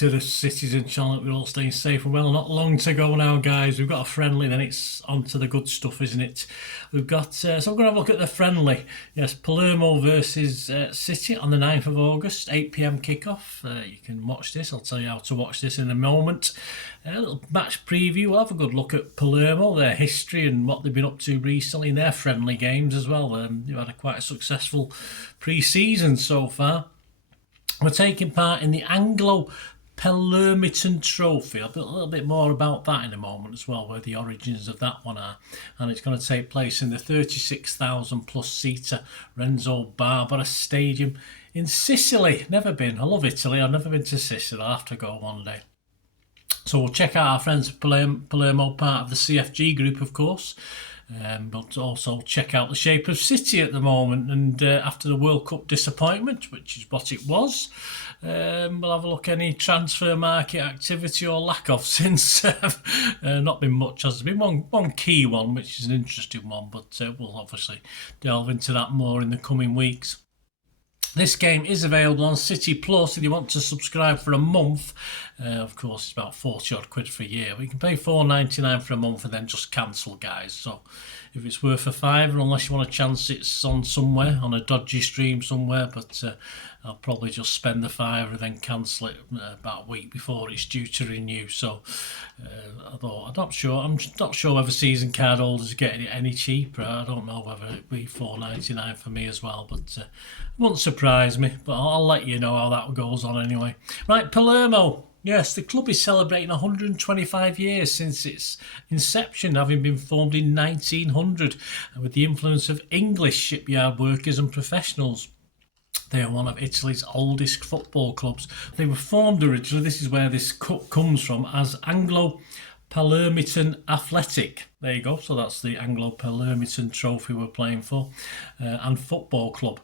to the cities and channel. We're all staying safe and well. Not long to go now, guys. We've got a friendly, then it's on to the good stuff, isn't it? We've got, so I'm going to have a look at the friendly. Yes, Palermo versus City on the 9th of August, 8 p.m. kickoff. You can watch this. I'll tell you how to watch this in a moment. A little match preview. We'll have a good look at Palermo, their history and what they've been up to recently in their friendly games as well. They've had quite a successful pre-season so far. We're taking part in the Anglo Palermitan trophy. I'll be a little bit more about that in a moment as well, where the origins of that one are. And it's going to take place in the 36,000 plus seater Renzo Barbera Stadium in Sicily. Never been. I love Italy. I've never been to Sicily. I'll have to go one day. So we'll check out our friends at Palermo, part of the CFG group, of course. But also check out the shape of City at the moment, and after the World Cup disappointment, which is what it was, we'll have a look at any transfer market activity or lack of since. Not been much, has there been one key one, which is an interesting one, but we'll obviously delve into that more in the coming weeks. This game is available on City Plus if you want to subscribe for a month. Of course, it's about 40 odd quid for a year. But you can pay $4.99 for a month and then just cancel, guys. So if it's worth a fiver, unless you want to chance it's on somewhere, on a dodgy stream somewhere, but I'll probably just spend the fiver and then cancel it about a week before it's due to renew. So although I'm not sure whether season card holders are getting it any cheaper. I don't know whether it'd be $4.99 for me as well, but it wouldn't surprise me. But I'll let you know how that goes on anyway. Right, Palermo. Yes, the club is celebrating 125 years since its inception, having been formed in 1900, and with the influence of English shipyard workers and professionals. They are one of Italy's oldest football clubs. They were formed originally, this is where this cup comes from, as Anglo Palermitan Athletic. There you go, so that's the Anglo Palermitan trophy we're playing for, and football club.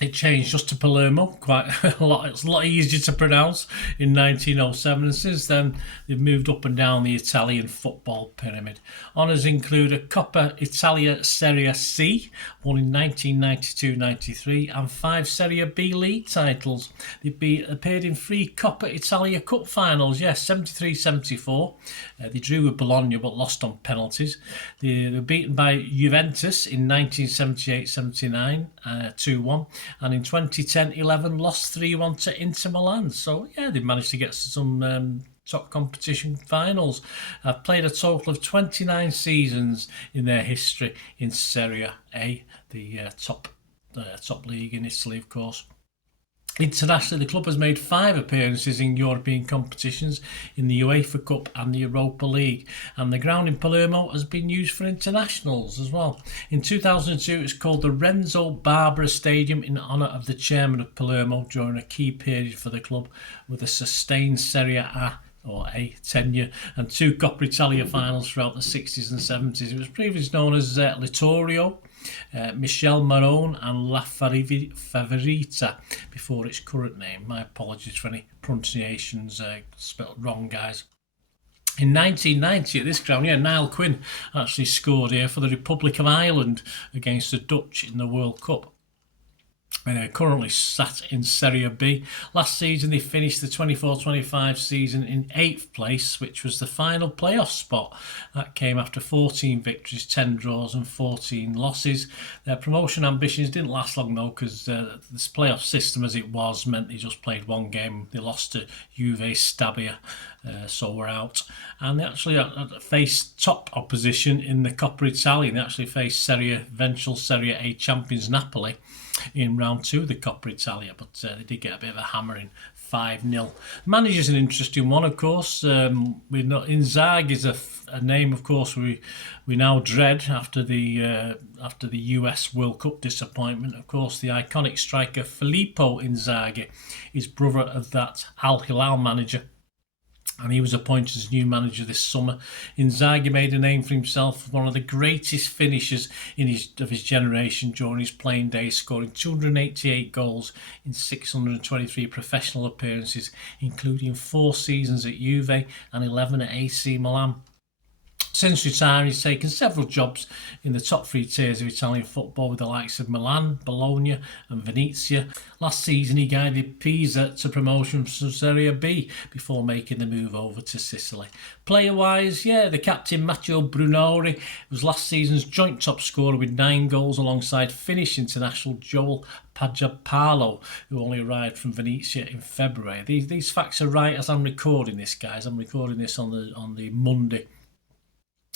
It changed just to Palermo, quite a lot. It's a lot easier to pronounce in 1907, and since then they've moved up and down the Italian football pyramid. Honours include a Coppa Italia Serie C, won in 1992-93, and 5 Serie B league titles. They've appeared in 3 Coppa Italia Cup finals, yes, 73-74. They drew with Bologna but lost on penalties. They were beaten by Juventus in 1978-79, 2-1. And in 2010-11 lost 3-1 to Inter Milan. So yeah, they've managed to get some top competition finals. I've played a total of 29 seasons in their history in Serie A, the top league in Italy, of course. Internationally, the club has made 5 appearances in European competitions in the UEFA Cup and the Europa League, and the ground in Palermo has been used for internationals as well. In 2002, it was called the Renzo Barbera Stadium in honour of the chairman of Palermo during a key period for the club, with a sustained Serie A or A tenure and 2 Coppa Italia finals throughout the 60s and 70s. It was previously known as Littorio, Michel Marone and La Favorita before its current name. My apologies for any pronunciations spelt wrong, guys. In 1990 at this ground, Niall Quinn actually scored here for the Republic of Ireland against the Dutch in the World Cup. Currently sat in Serie B. Last season they finished the 24-25 season in 8th place, which was the final playoff spot. That came after 14 victories, 10 draws and 14 losses. Their promotion ambitions didn't last long though, because this playoff system as it was meant they just played one game. They lost to Juve Stabia, so we're out. And they actually faced top opposition in the Coppa Italia. They actually faced eventual Serie A champions Napoli in round 2 of the Coppa Italia, but they did get a bit of a hammering, 5-0. Manager's an interesting one, of course. We know Inzaghi is a name, of course, we now dread after the US World Cup disappointment. Of course, the iconic striker Filippo Inzaghi is brother of that Al Hilal manager, and he was appointed as new manager this summer. Inzaghi made a name for himself, one of the greatest finishers of his generation during his playing days, scoring 288 goals in 623 professional appearances, including 4 seasons at Juve and 11 at AC Milan. Since retiring, he's taken several jobs in the top three tiers of Italian football with the likes of Milan, Bologna and Venezia. Last season he guided Pisa to promotion from Serie B before making the move over to Sicily. Player-wise, the captain Matteo Brunori was last season's joint top scorer with 9 goals alongside Finnish international Joel Pajapalo, who only arrived from Venezia in February. These facts are right as I'm recording this, guys. I'm recording this on the Monday,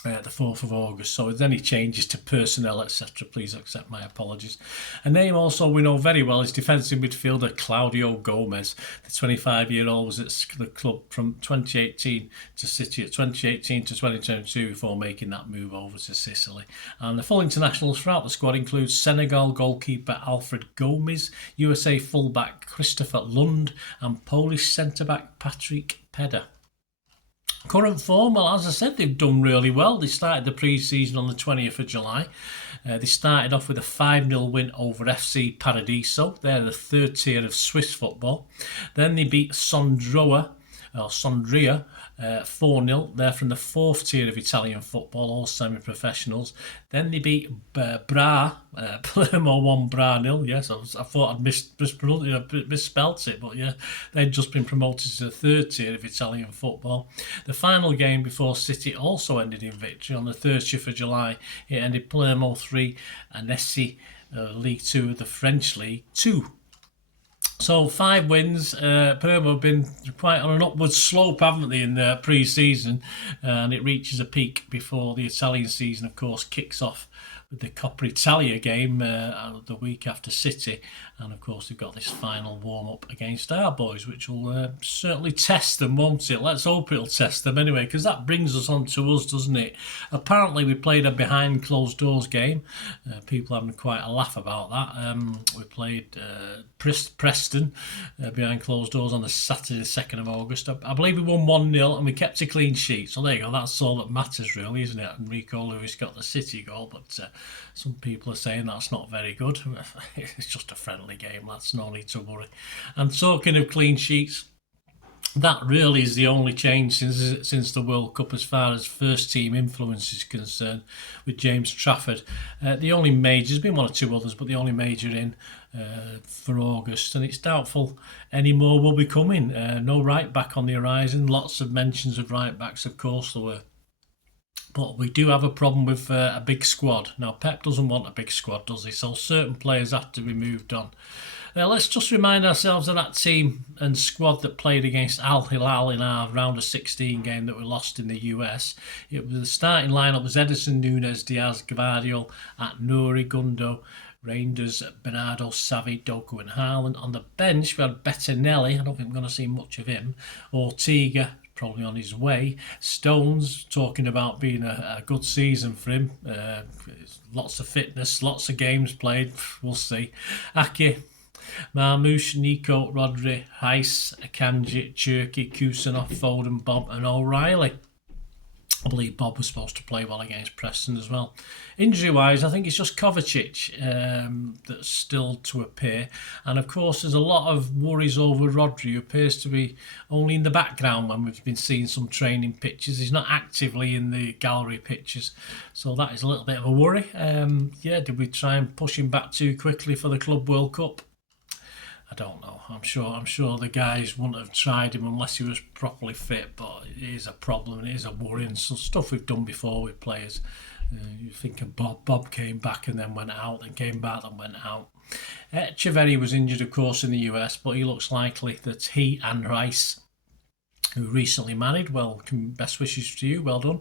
the 4th of August. So if there's any changes to personnel, etc., please accept my apologies. A name also we know very well is defensive midfielder Claudio Gomez. The 25-year-old was at the club from 2018 to City at 2018 to 2022 before making that move over to Sicily. And the full internationals throughout the squad include Senegal goalkeeper Alfred Gomez, USA fullback Christopher Lund, and Polish centre-back Patrick Peda. Current form, well, as I said, they've done really well. They started the pre-season on the 20th of July. They started off with a 5-0 win over FC Paradiso. They're the third tier of Swiss football. Then they beat Sondria 4-0. They're from the fourth tier of Italian football, all semi-professionals. Then they beat Bra, Palermo 1, Bra 0. Yes, I thought I'd misspelt it, but they'd just been promoted to the third tier of Italian football. The final game before City also ended in victory on the 30th of July. It ended Palermo 3, Annecy League 2 of the French League 2. So 5 wins. Palermo have been quite on an upward slope, haven't they, in the pre-season, and it reaches a peak before the Italian season, of course, kicks off with the Coppa Italia game the week after City, and of course we've got this final warm-up against our boys, which will certainly test them, won't it? Let's hope it'll test them anyway, because that brings us on to us, doesn't it? Apparently we played a behind closed doors game. People having quite a laugh about that. We played Preston behind closed doors on the Saturday the 2nd of August. I believe we won 1-0 and we kept a clean sheet, so there you go, that's all that matters really, isn't it? Enrico Lewis got the City goal, but some people are saying that's not very good. It's just a friendly game, lads, no need to worry. And talking of clean sheets, that really is the only change since the World Cup as far as first team influence is concerned, with James Trafford. The only major, there's been one or two others, but the only major in for August, and it's doubtful any more will be coming. No right back on the horizon. Lots of mentions of right backs, of course there were. But we do have a problem with a big squad. Now, Pep doesn't want a big squad, does he? So certain players have to be moved on. Let's just remind ourselves of that team and squad that played against Al Hilal in our round of 16 game that we lost in the US. It was the starting lineup was Edison, Nunes, Diaz, Gvardiol, at Nouri, Gundo, Reinders, Bernardo, Savi, Doku and Haaland. On the bench, we had Bettinelli. I don't think we're going to see much of him. Ortega, probably on his way. Stones, talking about being a good season for him. Lots of fitness, lots of games played. We'll see. Ake, Marmouche, Nico, Rodri, Heiss, Akanji, Cherky, Kusanov, Foden, Bob and O'Reilly. I believe Bob was supposed to play well against Preston as well. Injury-wise, I think it's just Kovacic that's still to appear. And of course, there's a lot of worries over Rodri, who appears to be only in the background when we've been seeing some training pictures. He's not actively in the gallery pictures. So that is a little bit of a worry. Did we try and push him back too quickly for the Club World Cup? I don't know. I'm sure the guys wouldn't have tried him unless he was properly fit, but it is a problem, it is a worry, and some stuff we've done before with players. You think of Bob. Bob came back and then went out, then came back and went out. Echeverri was injured, of course, in the US, but he looks likely that he and Rice, who recently married, well, best wishes to you, well done,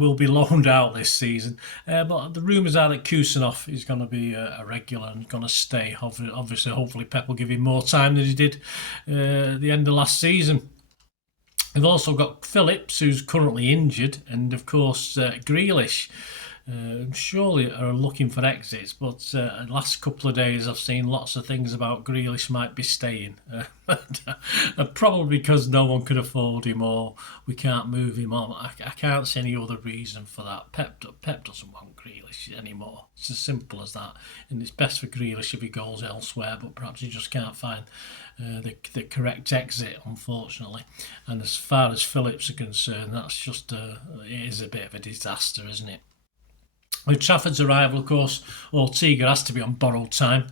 will be loaned out this season. But the rumours are that Kusanov is going to be a regular and going to stay. Obviously, hopefully Pep will give him more time than he did at the end of last season. We've also got Phillips, who's currently injured, and of course Grealish, surely are looking for exits, but the last couple of days I've seen lots of things about Grealish might be staying. Probably because no one could afford him or we can't move him on. I can't see any other reason for that. Pep doesn't want Grealish anymore. It's as simple as that. And it's best for Grealish if he goes elsewhere, but perhaps he just can't find the correct exit, unfortunately. And as far as Phillips are concerned, that's just it is a bit of a disaster, isn't it? With Trafford's arrival, of course, Ortega has to be on borrowed time,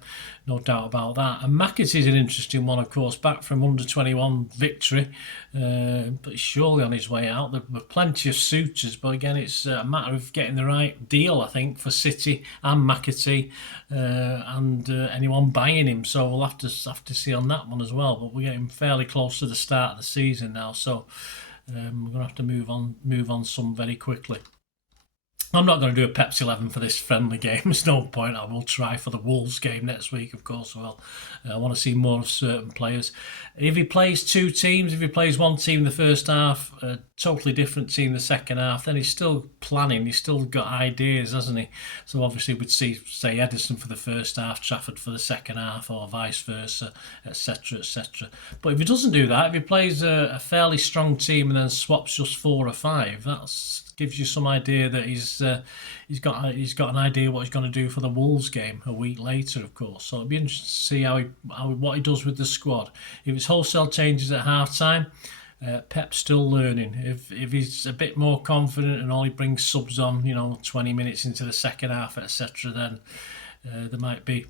no doubt about that. And McAtee's an interesting one, of course, back from under-21 victory, but surely on his way out. There were plenty of suitors, but again, it's a matter of getting the right deal, I think, for City and McAtee and anyone buying him. So we'll have to see on that one as well. But we're getting fairly close to the start of the season now, so we're going to have to move on some very quickly. I'm not going to do a Pepsi 11 for this friendly game. There's no point. I will try for the Wolves game next week, of course. Well, I want to see more of certain players. If he plays two teams, if he plays one team in the first half, a totally different team the second half, then he's still planning. He's still got ideas, hasn't he? So obviously we'd see, say, Edison for the first half, Trafford for the second half, or vice versa, etc., etc. But if he doesn't do that, if he plays a fairly strong team and then swaps just 4 or 5, that gives you some idea that he's got an idea what he's going to do for the Wolves game a week later, of course. So it'll be interesting to see what he does with the squad. If it's wholesale changes at half time, Pep's still learning. If he's a bit more confident and only brings subs on, 20 minutes into the second half, etc., then there might be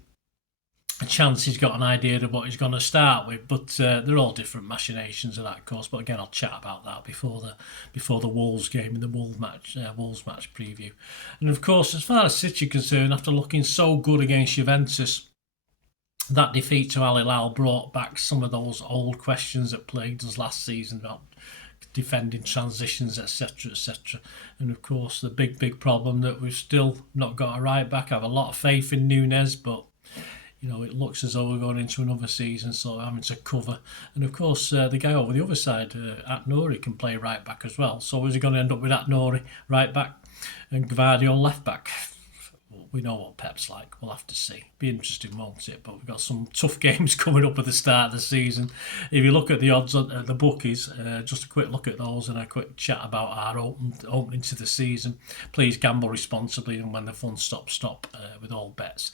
a chance he's got an idea of what he's going to start with. But they're all different machinations of that, of course. But again, I'll chat about that before the Wolves game and the Wolves match preview. And of course, as far as City are concerned, after looking so good against Juventus, that defeat to Al Hilal brought back some of those old questions that plagued us last season about defending transitions, etc., etc. And of course, the big problem that we've still not got a right back. I have a lot of faith in Nunez, but it looks as though we're going into another season, so having to cover. And of course, the guy over the other side, Atnori, can play right back as well. So is he going to end up with Atnori right back and Gvardiol left back? We know what Pep's like. We'll have to see. Be interesting, won't it? But we've got some tough games coming up at the start of the season. If you look at the odds at the bookies, just a quick look at those and a quick chat about our opening to the season. Please gamble responsibly, and when the fun stops, stop with all bets.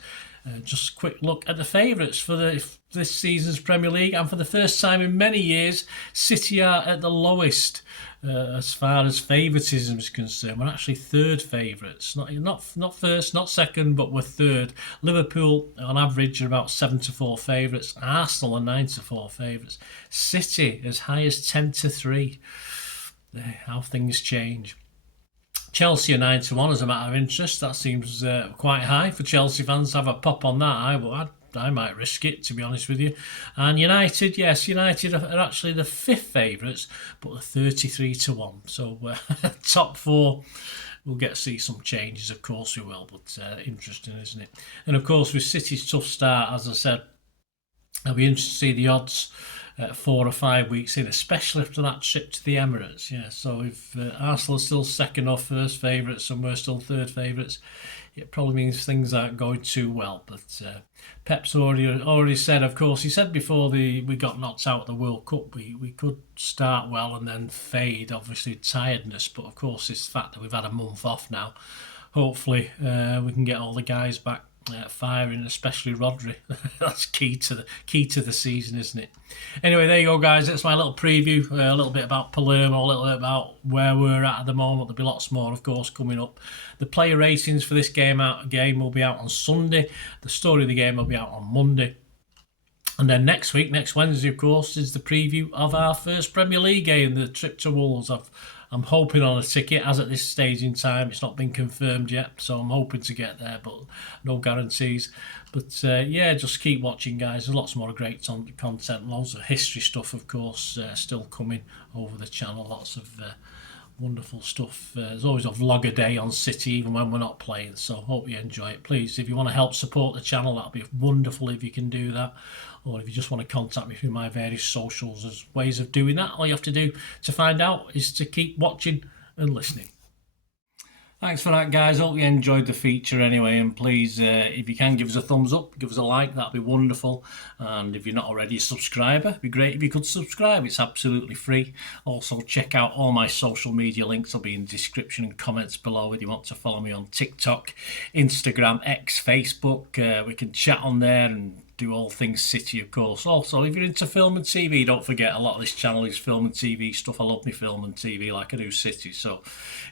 Just a quick look at the favourites for this season's Premier League, and for the first time in many years, City are at the lowest as far as favouritism is concerned. We're actually third favourites, not first, not second, but we're third. Liverpool, on average, are about 7-4 favourites. Arsenal are 9-4 favourites. City as high as 10-3. How things change. Chelsea are 9-1 as a matter of interest. That seems quite high for Chelsea fans to have a pop on that. I might risk it, to be honest with you. And United, yes, United are actually the fifth favourites, but they're 33-1. So top four, we'll get to see some changes, of course we will, but interesting, isn't it? And of course, with City's tough start, as I said, I'll be interested to see the odds 4 or 5 weeks in, especially after that trip to the Emirates. Yeah, so if Arsenal are still second or first favourites and we're still third favourites, it probably means things aren't going too well. But Pep's already said, of course, he said before we got knocked out of the World Cup, we could start well and then fade, obviously tiredness. But of course, it's the fact that we've had a month off now. Hopefully, we can get all the guys back firing, especially Rodri. That's key to the season, isn't it? Anyway, there you go, guys. That's my little preview. A little bit about Palermo, a little bit about where we're at the moment. There'll be lots more, of course, coming up. The player ratings for this game will be out on Sunday. The story of the game will be out on Monday. And then next Wednesday, of course, is the preview of our first Premier League game, the trip to Wolves. I'm hoping on a ticket, as at this stage in time. It's not been confirmed yet, so I'm hoping to get there, but no guarantees. But just keep watching, guys. There's lots more great content, loads of history stuff, of course, still coming over the channel. Lots of wonderful stuff. There's always a vlogger day on City, even when we're not playing, so hope you enjoy it. Please, if you want to help support the channel, that'd be wonderful if you can do that. Or if you just want to contact me through my various socials, there's ways of doing that. All you have to do to find out is to keep watching and listening. Thanks for that, guys. Hope you enjoyed the feature anyway. And please, if you can, give us a thumbs up, give us a like. That'd be wonderful. And if you're not already a subscriber, it'd be great if you could subscribe. It's absolutely free. Also, check out all my social media links. Will be in the description and comments below if you want to follow me on TikTok, Instagram, X, Facebook. We can chat on there and do all things City, of course. Also, if you're into film and TV, don't forget a lot of this channel is film and TV stuff. I love me film and TV like I do City. So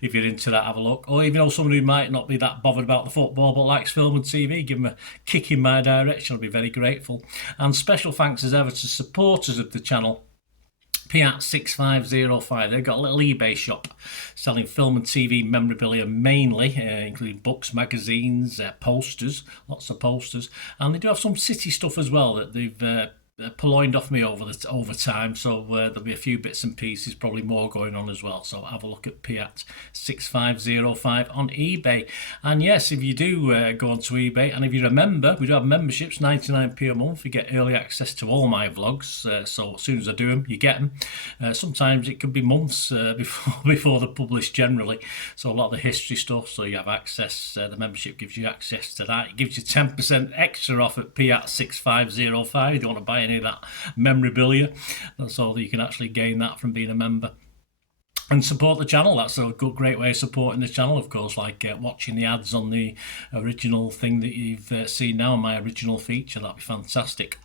if you're into that, have a look. Or even though somebody who might not be that bothered about the football but likes film and TV, give them a kick in my direction. I'll be very grateful. And special thanks as ever to supporters of the channel. Piat6505, they've got a little eBay shop selling film and TV memorabilia mainly, including books, magazines, posters, lots of posters, and they do have some City stuff as well that they've purloined off me over time, so there'll be a few bits and pieces, probably more going on as well. So have a look at Piat6505 on eBay. And yes, if you do go onto eBay, and if you're a member, we do have memberships, 99p a month. You get early access to all my vlogs, so as soon as I do them, you get them. Sometimes it could be months before they're published generally, so a lot of the history stuff, so you have access. The membership gives you access to that. It gives you 10% extra off at Piat6505 if you want to buy any of that memorabilia, so you can actually gain that from being a member and support the channel. That's a great way of supporting the channel, of course, like watching the ads on the original thing that you've seen now, my original feature. That'd be fantastic.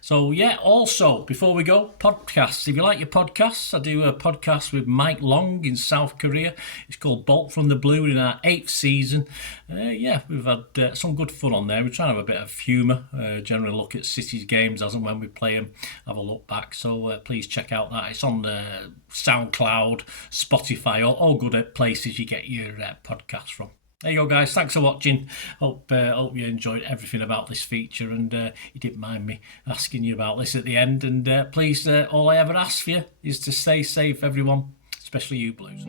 So yeah, also before we go, podcasts. If you like your podcasts, I do a podcast with Mike Long in South Korea. It's called Bolt from the Blue, in our 8th season. Yeah, we've had some good fun on there. We're trying to have a bit of humour, generally look at City's games as and when we play them, have a look back. So please check out that. It's on Soundcloud, Spotify, all good places you get your podcasts from. There you go, guys. Thanks for watching. Hope you enjoyed everything about this feature, and you didn't mind me asking you about this at the end. And please, all I ever ask for you is to stay safe, everyone, especially you Blues.